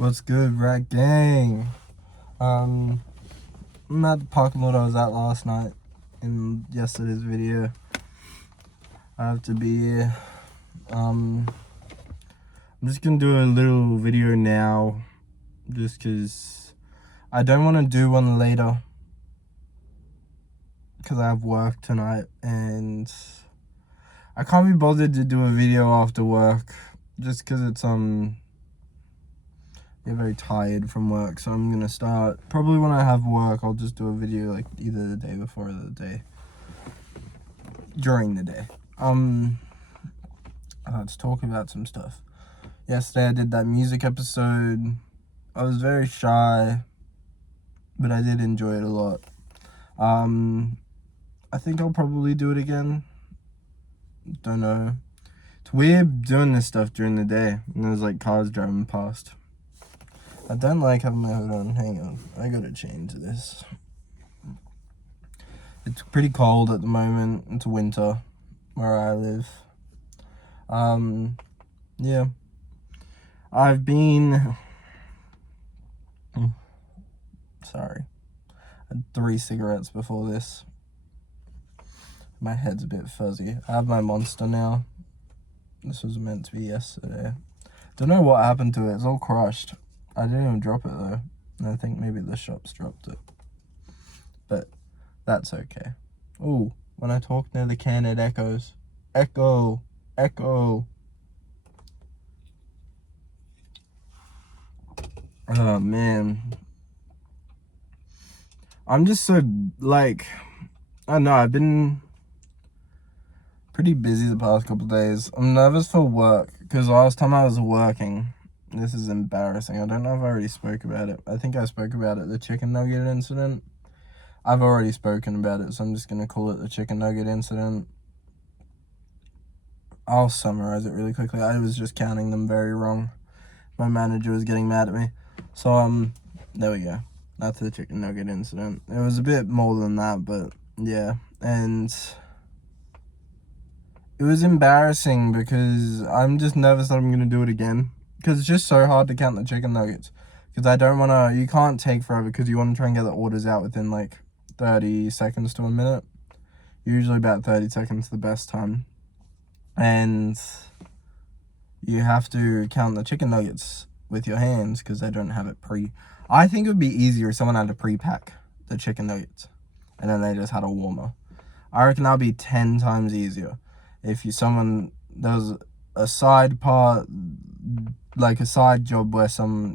What's good, Rat Gang? I'm at the parking lot I was at last night in yesterday's video. I have to be here. I'm just gonna do a little video now, just because I don't want to do one later, because I have work tonight and I can't be bothered to do a video after work, just because it's get very tired from work. So I'm gonna start probably when I have work. I'll just do a video like either the day before or the day during the day. Let's talk about some stuff. Yesterday I did that music episode. I was very shy, but I did enjoy it a lot. I think I'll probably do it again. Don't know. It's weird doing this stuff during the day and there's like cars driving past. I don't like having my hood on. Hang on, I gotta change this. It's pretty cold at the moment. It's winter where I live. Yeah. I've been... Sorry. I had 3 cigarettes before this. My head's a bit fuzzy. I have my Monster now. This was meant to be yesterday. Don't know what happened to it. It's all crushed. I didn't even drop it though. I think maybe the shops dropped it. But that's okay. Ooh, when I talk near the can, it echoes. Echo. Echo. Oh, man. I'm just so, like... I don't know, I've been pretty busy the past couple days. I'm nervous for work, because last time I was working... This is embarrassing. I don't know if I already spoke about it. I think I spoke about it, the chicken nugget incident. I've already spoken about it, so I'm just going to call it the chicken nugget incident. I'll summarize it really quickly. I was just counting them very wrong. My manager was getting mad at me. So, there we go. That's the chicken nugget incident. It was a bit more than that, but yeah. And it was embarrassing because I'm just nervous that I'm going to do it again. Because it's just so hard to count the chicken nuggets. Because I don't want to... You can't take forever because you want to try and get the orders out within like 30 seconds to a minute. Usually about 30 seconds the best time. And you have to count the chicken nuggets with your hands because they don't have it pre... I think it would be easier if someone had to pre-pack the chicken nuggets. And then they just had a warmer. I reckon that would be 10 times easier. If someone does a side part... like a side job where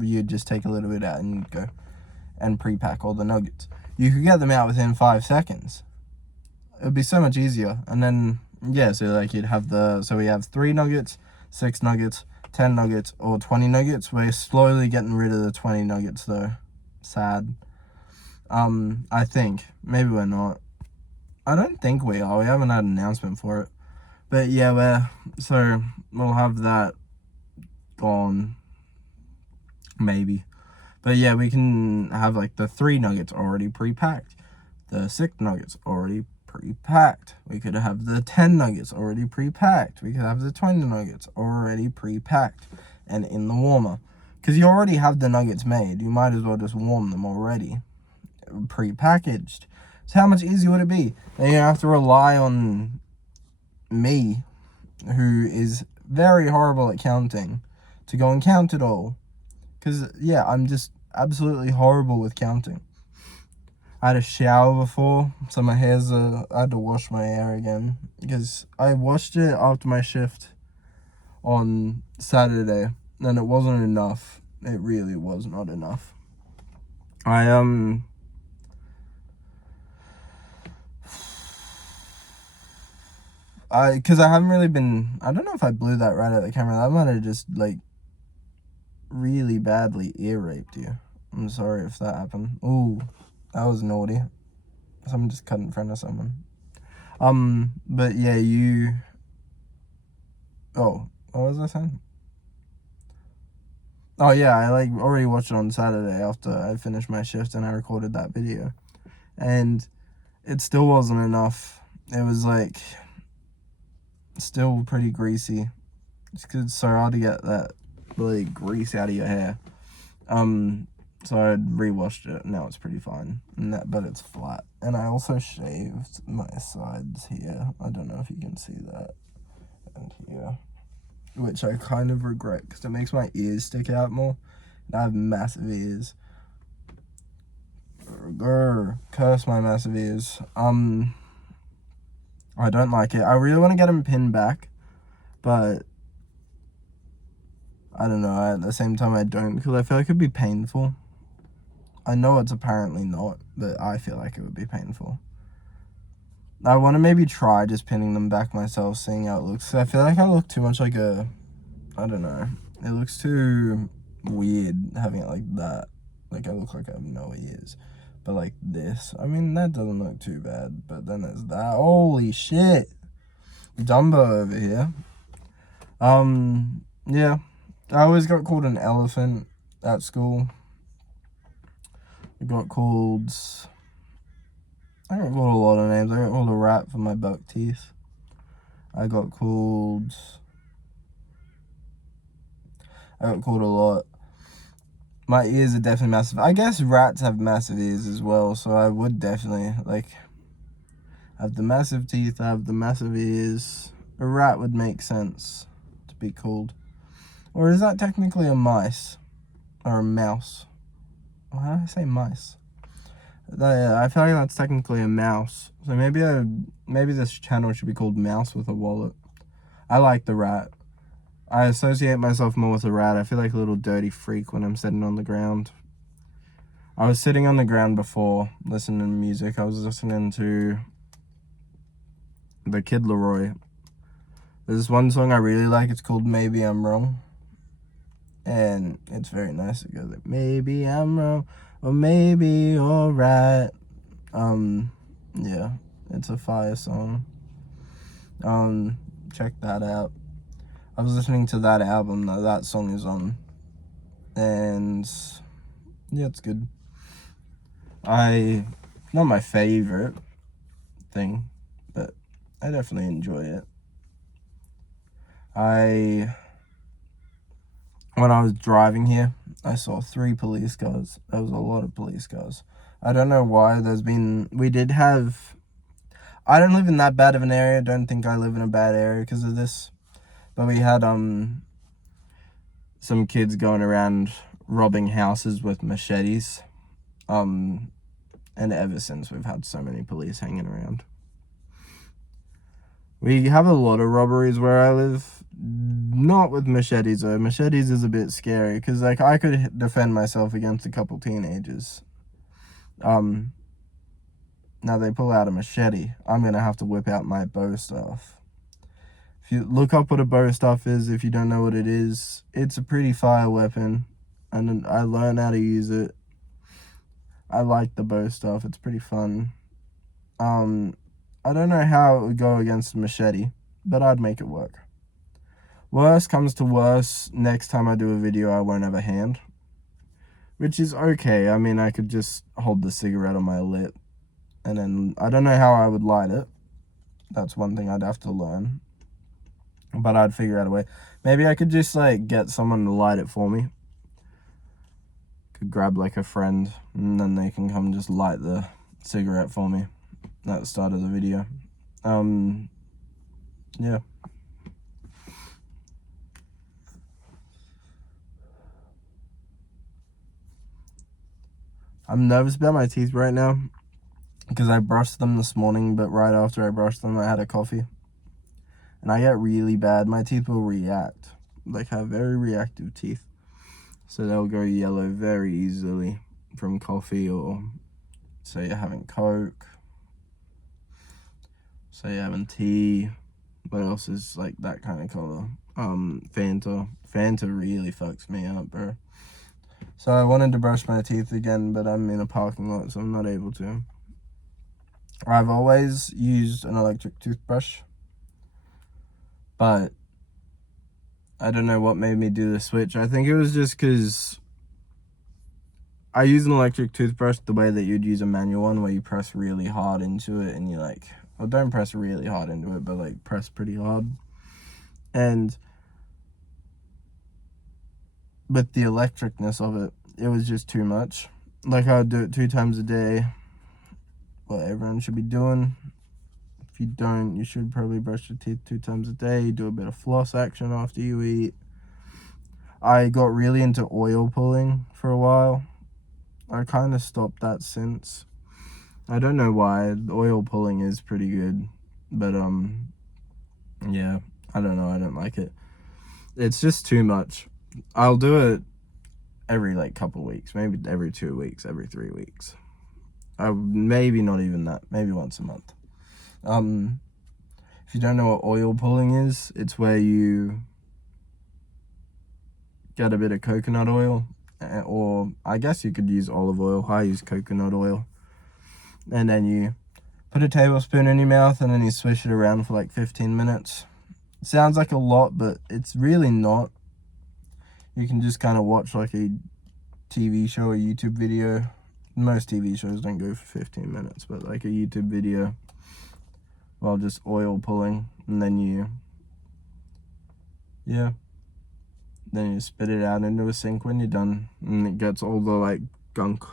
you'd just take a little bit out and you'd go and pre-pack all the nuggets. You could get them out within 5 seconds. It would be so much easier. And then, yeah, so like you'd have so we have 3 nuggets, 6 nuggets, 10 nuggets, or 20 nuggets. We're slowly getting rid of the 20 nuggets though. Sad. I think. Maybe we're not. I don't think we are. We haven't had an announcement for it. But yeah, so we'll have that gone, maybe. But yeah, we can have like the 3 nuggets already pre-packed, the 6 nuggets already pre-packed. We could have the 10 nuggets already pre-packed. We could have the 20 nuggets already pre-packed and in the warmer, because you already have the nuggets made. You might as well just warm them already, pre-packaged. So how much easier would it be? Then you have to rely on me, who is very horrible at counting, to go and count it all. Because, yeah, I'm just absolutely horrible with counting. I had a shower before, so my hair's... I had to wash my hair again. Because I washed it after my shift on Saturday, and it wasn't enough. It really was not enough. Because I haven't really been... I don't know if I blew that right at the camera. That might have just, like, really badly ear raped you. I'm sorry if that happened. Ooh, that was naughty. Someone just cut in front of someone. But yeah, oh, what was I saying? Oh yeah, I like already watched it on Saturday after I finished my shift and I recorded that video. And it still wasn't enough. It was like still pretty greasy. Just because it's so hard to get that like grease out of your hair. So I rewashed it. Now it's pretty fine. But it's flat. And I also shaved my sides here. I don't know if you can see that. And here. Which I kind of regret because it makes my ears stick out more. And I have massive ears. Grr, curse my massive ears. I don't like it. I really want to get them pinned back. But I don't know. At the same time, I don't because I feel like it'd be painful. I know it's apparently not, but I feel like it would be painful. I want to maybe try just pinning them back myself, seeing how it looks. I feel like I look too much like a, I don't know. It looks too weird having it like that. Like I look like I have no ears. But like this, I mean, that doesn't look too bad. But then there's that. Holy shit. Dumbo over here. Yeah. I always got called an elephant at school. I got called a lot of names. I got called a rat for my buck teeth. I got called a lot. My ears are definitely massive. I guess rats have massive ears as well, so I would definitely, like, have the massive teeth, I have the massive ears. A rat would make sense to be called. Or is that technically a mice? Or a mouse? How do I say mice? I feel like that's technically a mouse. So maybe this channel should be called Mouse with a Wallet. I like the rat. I associate myself more with a rat. I feel like a little dirty freak when I'm sitting on the ground. I was sitting on the ground before listening to music. I was listening to the Kid Laroi. There's one song I really like. It's called Maybe I'm Wrong. And it's very nice. It goes like, maybe I'm wrong, or maybe you're right. Yeah, it's a fire song. Check that out. I was listening to that album that song is on. And yeah, it's good. Not my favorite thing, but I definitely enjoy it. When I was driving here, I saw 3 police cars. There was a lot of police cars. I don't know why. I don't live in that bad of an area. Don't think I live in a bad area because of this. But we had some kids going around robbing houses with machetes. And ever since, we've had so many police hanging around. We have a lot of robberies where I live. Not with machetes though. Machetes is a bit scary because like I could defend myself against a couple teenagers. Now they pull out a machete, I'm gonna have to whip out my bow staff. If you look up what a bow staff is, if you don't know what it is, it's a pretty fire weapon, and I learned how to use it. I like the bow staff. It's pretty fun. I don't know how it would go against a machete, but I'd make it work. Worst comes to worst, next time I do a video, I won't have a hand. Which is okay. I mean, I could just hold the cigarette on my lip. And then, I don't know how I would light it. That's one thing I'd have to learn. But I'd figure out a way. Maybe I could just, like, get someone to light it for me. Could grab, like, a friend. And then they can come just light the cigarette for me. At the start of the video. Yeah. I'm nervous about my teeth right now because I brushed them this morning, but right after I brushed them, I had a coffee. And I get really bad. My teeth will react. Like, have very reactive teeth. So they'll go yellow very easily from coffee, or say you're having Coke. Say you're having tea. What else is like that kind of color? Fanta. Fanta really fucks me up, bro. So I wanted to brush my teeth again, but I'm in a parking lot, so I'm not able to. I've always used an electric toothbrush, but I don't know what made me do the switch. I think it was just because I use an electric toothbrush the way that you'd use a manual one, where you press really hard into it and you like, well, don't press really hard into it, but like press pretty hard. And with the electricness of it, it was just too much. Like, I would do it 2 times a day. What everyone should be doing. If you don't, you should probably brush your teeth 2 times a day. Do a bit of floss action after you eat. I got really into oil pulling for a while. I kind of stopped that since. I don't know why. Oil pulling is pretty good, but yeah, I don't know. I don't like it. It's just too much. I'll do it every like couple weeks, maybe every 2 weeks, every 3 weeks. Maybe not even that. Maybe once a month. If you don't know what oil pulling is, it's where you get a bit of coconut oil, or I guess you could use olive oil. I use coconut oil. And then you put a tablespoon in your mouth and then you swish it around for like 15 minutes. It sounds like a lot, but it's really not. You can just kind of watch like a TV show or YouTube video. Most TV shows don't go for 15 minutes, but like a YouTube video while just oil pulling, and then you spit it out into a sink when you're done, and it gets all the like gunk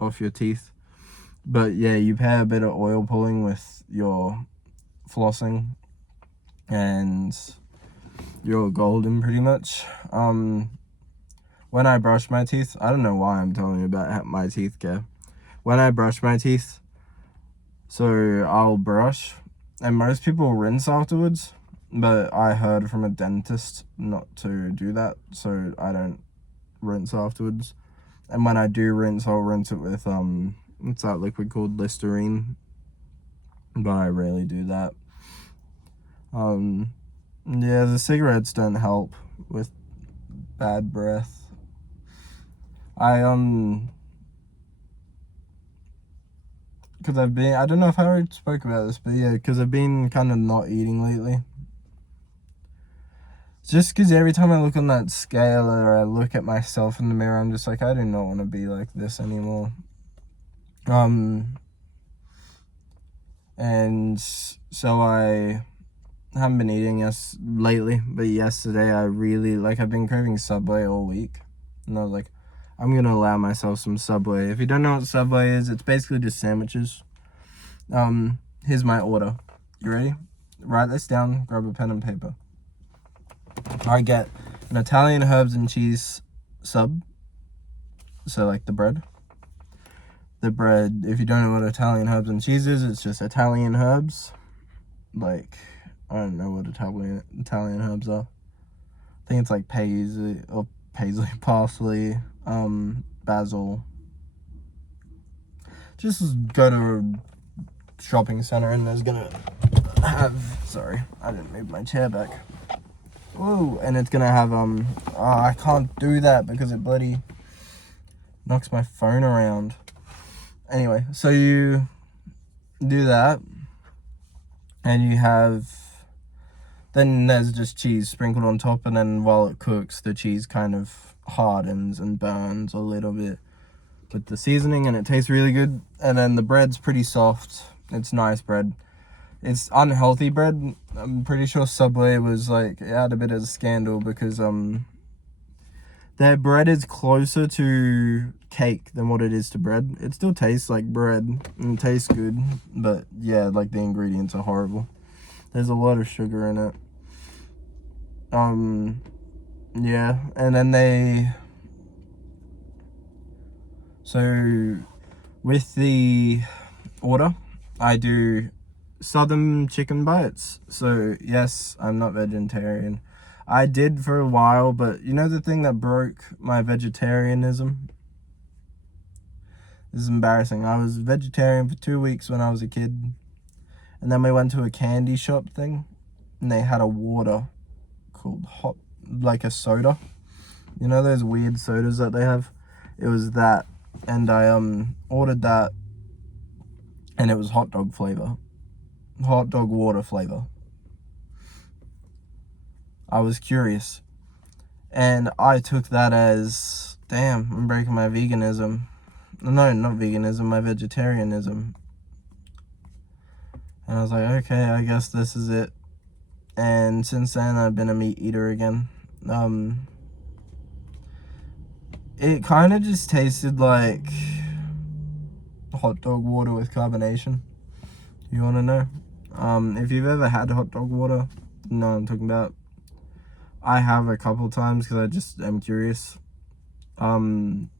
off your teeth. But yeah, you pair a bit of oil pulling with your flossing and you're golden pretty much. When I brush my teeth, I don't know why I'm telling you about my teeth care. When I brush my teeth, so I'll brush, and most people rinse afterwards, but I heard from a dentist not to do that, so I don't rinse afterwards. And when I do rinse, I'll rinse it with what's that liquid called? Listerine. But I rarely do that. Yeah, the cigarettes don't help with bad breath. Because I don't know if I already spoke about this, but yeah, because I've been kind of not eating lately. Just because every time I look on that scale or I look at myself in the mirror, I'm just like, I do not want to be like this anymore. And so I haven't been eating lately, but yesterday I really, like, I've been craving Subway all week. And I was like, I'm going to allow myself some Subway. If you don't know what Subway is, it's basically just sandwiches. Here's my order. You ready? Write this down, grab a pen and paper. I get an Italian herbs and cheese sub. So like the bread. The bread, if you don't know what Italian herbs and cheese is, it's just Italian herbs. Like, I don't know what Italian herbs are. I think it's like paisley, parsley, basil. Just go to a shopping center and there's gonna have, sorry, I didn't move my chair back. Whoa, and it's gonna have, I can't do that because it bloody knocks my phone around. Anyway, so you do that, and you have, then there's just cheese sprinkled on top, and then while it cooks, the cheese kind of hardens and burns a little bit with the seasoning, and it tastes really good. And then the bread's pretty soft. It's nice bread. It's unhealthy bread. I'm pretty sure Subway was like, it had a bit of a scandal because their bread is closer to cake than what it is to bread. It still tastes like bread and tastes good, but yeah, like the ingredients are horrible. There's a lot of sugar in it. Yeah, and then so with the order, I do Southern chicken bites. So yes, I'm not vegetarian. I did for a while, but you know the thing that broke my vegetarianism? This is embarrassing. I was vegetarian for 2 weeks when I was a kid. And then we went to a candy shop thing. And they had a water called hot, like a soda. You know those weird sodas that they have? It was that. And I ordered that. And it was hot dog flavor. Hot dog water flavor. I was curious. And I took that as, damn, I'm breaking my veganism. No, not veganism, my vegetarianism. And I was like, okay, I guess this is it. And since then, I've been a meat eater again. It kind of just tasted like hot dog water with carbonation. You want to know? If you've ever had hot dog water, you know what I'm talking about. I have a couple times because I just am curious. So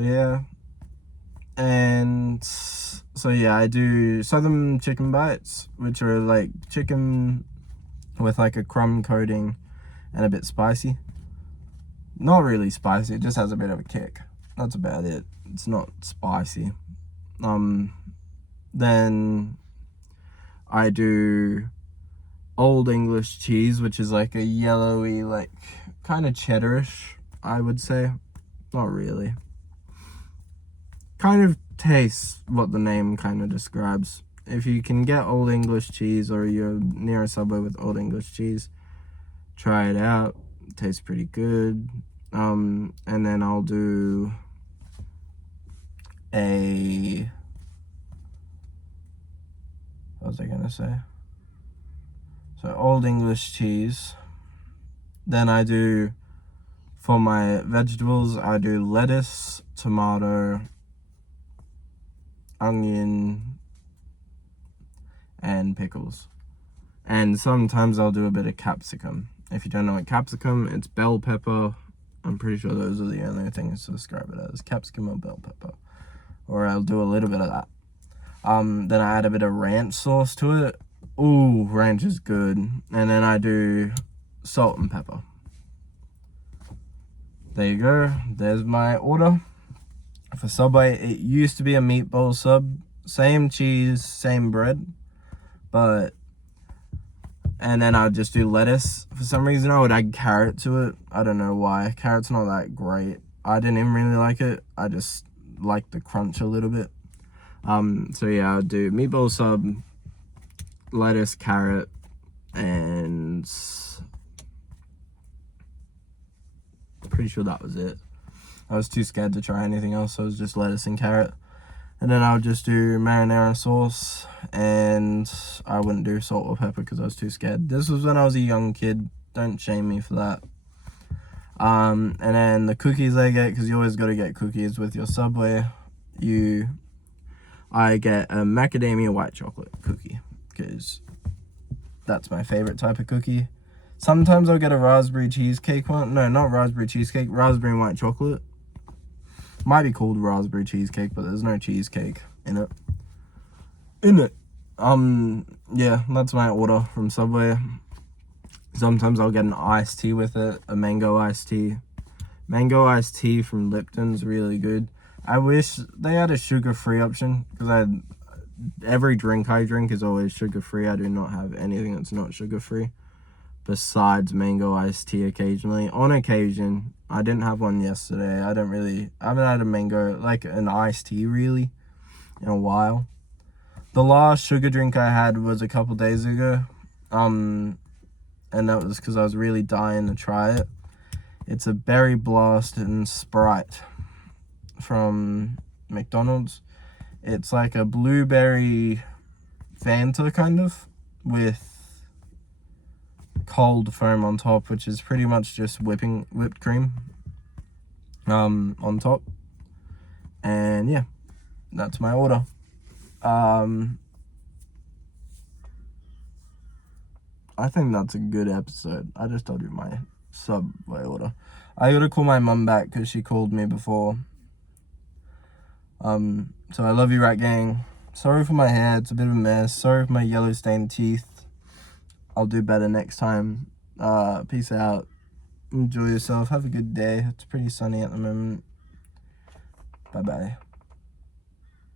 yeah. And so yeah, I do Southern chicken bites, which are like chicken with like a crumb coating and a bit spicy. Not really spicy, it just has a bit of a kick. That's about it. It's not spicy. Then I do Old English cheese, which is like a yellowy, like kind of cheddarish, I would say. Not really. Kind of tastes what the name kind of describes. If you can get Old English cheese or you're near a Subway with Old English cheese, try it out. It tastes pretty good. And then I'll do what was I gonna say? So Old English cheese. Then I do, for my vegetables, I do lettuce, tomato, onion, and pickles. And sometimes I'll do a bit of capsicum. If you don't know what capsicum, it's bell pepper. I'm pretty sure those are the only things to describe it as, capsicum or bell pepper. Or I'll do a little bit of that. Then I add a bit of ranch sauce to it. Ooh, ranch is good. And then I do salt and pepper. There you go. There's my order for Subway. It used to be a meatball sub. Same cheese, same bread. And then I'd just do lettuce. For some reason, I would add carrot to it. I don't know why. Carrot's not that great. I didn't even really like it. I just like the crunch a little bit. So yeah, I'll do meatball sub, lettuce, carrot, and pretty sure that was it. I was too scared to try anything else, so it was just lettuce and carrot. And then I'll just do marinara sauce, and I wouldn't do salt or pepper because I was too scared. This was when I was a young kid. Don't shame me for that. And then the cookies I get, because you always got to get cookies with your Subway, I get a macadamia white chocolate cookie, because that's my favorite type of cookie. Sometimes I'll get a raspberry cheesecake one. No, not raspberry cheesecake, raspberry and white chocolate. Might be called raspberry cheesecake, but there's no cheesecake in it. Yeah, that's my order from Subway. Sometimes I'll get an iced tea with it, a mango iced tea. Mango iced tea from Lipton's really good. I wish they had a sugar-free option, because every drink I drink is always sugar-free. I do not have anything that's not sugar-free, besides mango iced tea occasionally. On occasion, I didn't have one yesterday. I haven't had a mango, like an iced tea really, in a while. The last sugar drink I had was a couple days ago. And that was because I was really dying to try it. It's a Berry Blast and Sprite from McDonald's. It's like a blueberry Fanta kind of, with cold foam on top, which is pretty much just whipped cream on top. And yeah, that's my order. I think that's a good episode. I just told you my Subway order. I gotta call my mum back because she called me before. So I love you, Rat Gang. Sorry for my hair, it's a bit of a mess. Sorry for my yellow stained teeth. I'll do better next time. Peace out. Enjoy yourself. Have a good day. It's pretty sunny at the moment. Bye-bye.